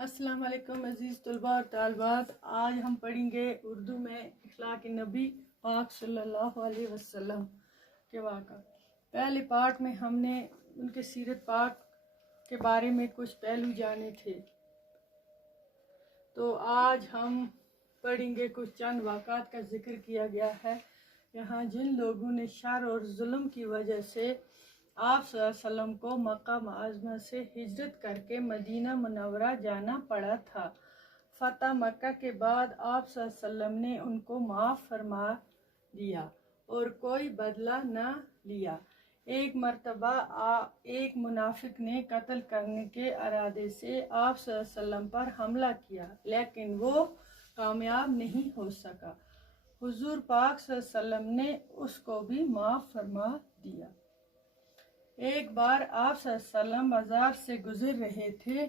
السلام علیکم عزیز طلباء اور طالبات، آج ہم پڑھیں گے اردو میں اخلاق نبی پاک صلی اللہ علیہ وسلم کے واقعہ۔ پہلے پارٹ میں ہم نے ان کے سیرت پاک کے بارے میں کچھ پہلو جانے تھے، تو آج ہم پڑھیں گے کچھ چند واقعات کا ذکر کیا گیا ہے یہاں جن لوگوں نے شر اور ظلم کی وجہ سے آپ صلی اللہ علیہ وسلم کو مکہ معظمہ سے ہجرت کر کے مدینہ منورہ جانا پڑا تھا۔ فتح مکہ کے بعد آپ صلی اللہ علیہ وسلم نے ان کو معاف فرما دیا اور کوئی بدلہ نہ لیا۔ ایک مرتبہ ایک منافق نے قتل کرنے کے ارادے سے آپ صلی اللہ علیہ وسلم پر حملہ کیا، لیکن وہ کامیاب نہیں ہو سکا۔ حضور پاک صلی اللہ علیہ وسلم نے اس کو بھی معاف فرما دیا۔ ایک بار آپ صلی اللہ علیہ وسلم بازار سے گزر رہے تھے،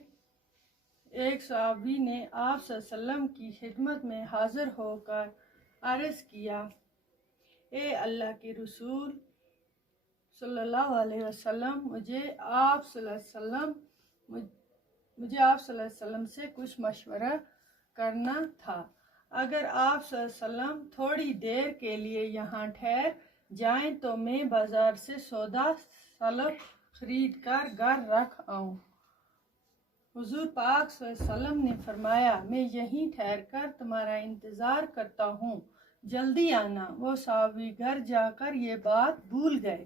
ایک صحابی نے آپ صلی اللہ علیہ وسلم کی خدمت میں حاضر ہو کر عرض کیا، اے اللہ کے رسول صلی اللہ علیہ وسلم، مجھے آپ صلی اللہ علیہ وسلم سے کچھ مشورہ کرنا تھا۔ اگر آپ صلی اللہ علیہ وسلم تھوڑی دیر کے لیے یہاں ٹھہر جائیں تو میں بازار سے سودا سلف خرید کر گھر رکھ آؤں۔ حضور پاک صلی اللہ علیہ وسلم نے فرمایا، میں یہیں ٹھہر کر تمہارا انتظار کرتا ہوں، جلدی آنا۔ وہ صحابی گھر جا کر یہ بات بھول گئے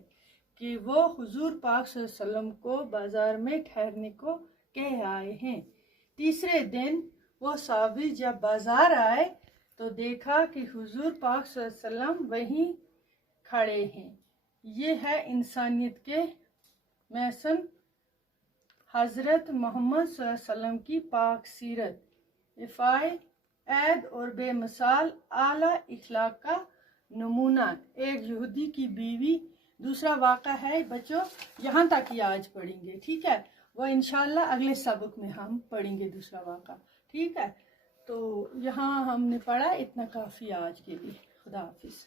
کہ وہ حضور پاک صلی اللہ علیہ وسلم کو بازار میں ٹھہرنے کو کہہ آئے ہیں۔ تیسرے دن وہ صحابی جب بازار آئے تو دیکھا کہ حضور پاک صلی اللہ علیہ وسلم وہیں کھڑے ہیں۔ یہ ہے انسانیت کے محسن حضرت محمد صلی اللہ علیہ وسلم کی پاک سیرت، افائے عید اور بے مثال اعلیٰ اخلاق کا نمونہ۔ ایک یہودی کی بیوی۔ دوسرا واقعہ ہے بچوں، یہاں تک ہی آج پڑھیں گے، ٹھیک ہے؟ وہ انشاءاللہ اگلے سبق میں ہم پڑھیں گے دوسرا واقعہ، ٹھیک ہے؟ تو یہاں ہم نے پڑھا، اتنا کافی آج کے لیے۔ خدا حافظ۔